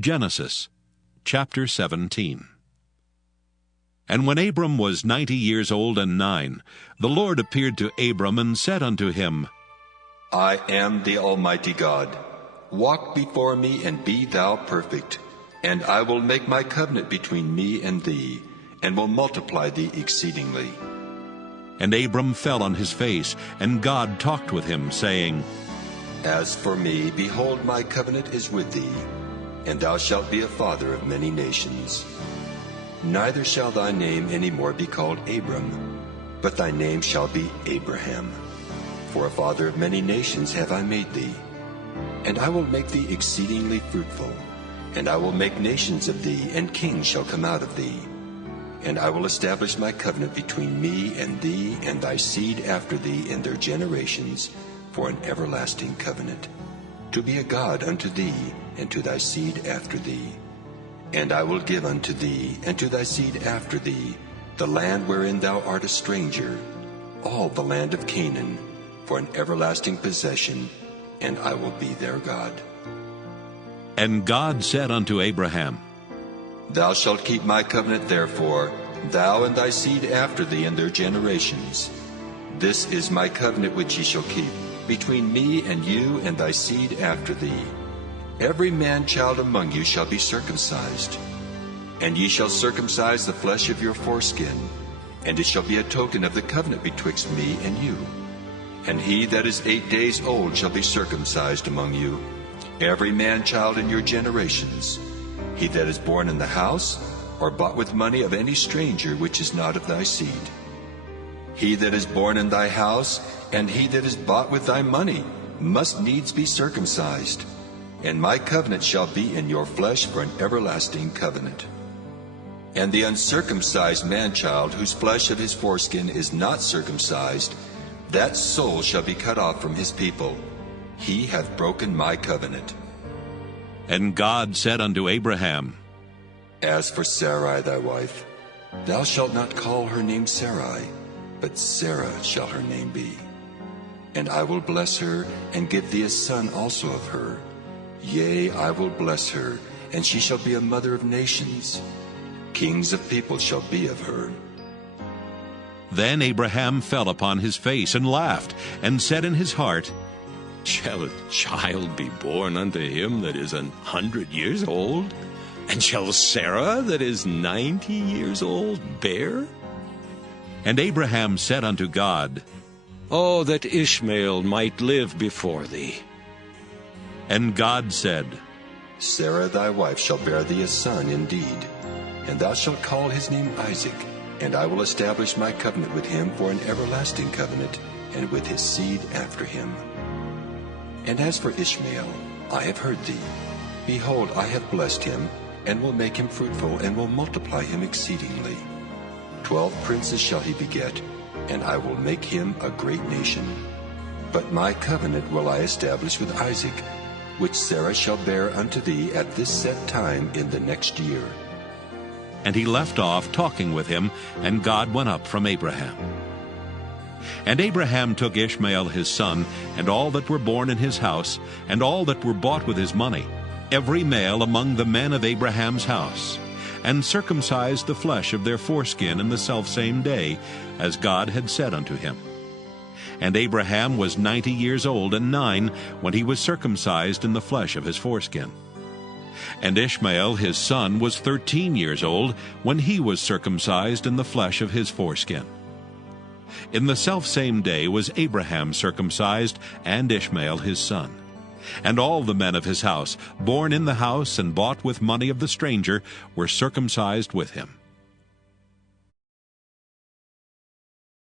Genesis chapter 17. And when Abram was 90 years old and 9, the Lord appeared to Abram and said unto him, I am the Almighty God. Walk before me and be thou perfect. And I will make my covenant between me and thee, and will multiply thee exceedingly. And Abram fell on his face, and God talked with him, saying, As for me, behold, my covenant is with thee, and thou shalt be a father of many nations. Neither shall thy name any more be called Abram, but thy name shall be Abraham. For a father of many nations have I made thee. And I will make thee exceedingly fruitful, and I will make nations of thee, and kings shall come out of thee. And I will establish my covenant between me and thee and thy seed after thee in their generations, for an everlasting covenant, to be a God unto thee and to thy seed after thee. And I will give unto thee and to thy seed after thee the land wherein thou art a stranger, all the land of Canaan, for an everlasting possession, and I will be their God. And God said unto Abraham, Thou shalt keep my covenant therefore, thou and thy seed after thee in their generations. This is my covenant which ye shall keep, between me and you and thy seed after thee. Every man-child among you shall be circumcised. And ye shall circumcise the flesh of your foreskin, and it shall be a token of the covenant betwixt me and you. And he that is 8 days old shall be circumcised among you, every man-child in your generations. He that is born in the house, or bought with money of any stranger which is not of thy seed. He that is born in thy house, and he that is bought with thy money, must needs be circumcised. And my covenant shall be in your flesh for an everlasting covenant. And the uncircumcised man-child, whose flesh of his foreskin is not circumcised, that soul shall be cut off from his people. He hath broken my covenant. And God said unto Abraham, As for Sarai thy wife, thou shalt not call her name Sarai, but Sarah shall her name be. And I will bless her, and give thee a son also of her. Yea, I will bless her, and she shall be a mother of nations. Kings of people shall be of her. Then Abraham fell upon his face and laughed, and said in his heart, Shall a child be born unto him that is 100 years old? And shall Sarah that is 90 years old bear? And Abraham said unto God, Oh, that Ishmael might live before thee. And God said, Sarah thy wife shall bear thee a son indeed, and thou shalt call his name Isaac, and I will establish my covenant with him for an everlasting covenant, and with his seed after him. And as for Ishmael, I have heard thee. Behold, I have blessed him, and will make him fruitful, and will multiply him exceedingly. 12 princes shall he beget, and I will make him a great nation. But my covenant will I establish with Isaac, which Sarah shall bear unto thee at this set time in the next year. And he left off talking with him, and God went up from Abraham. And Abraham took Ishmael his son, and all that were born in his house, and all that were bought with his money, every male among the men of Abraham's house, and circumcised the flesh of their foreskin in the selfsame day, as God had said unto him. And Abraham was 90 years old and 9 when he was circumcised in the flesh of his foreskin. And Ishmael his son was 13 years old when he was circumcised in the flesh of his foreskin. In the selfsame day was Abraham circumcised, and Ishmael his son. And all the men of his house, born in the house and bought with money of the stranger, were circumcised with him.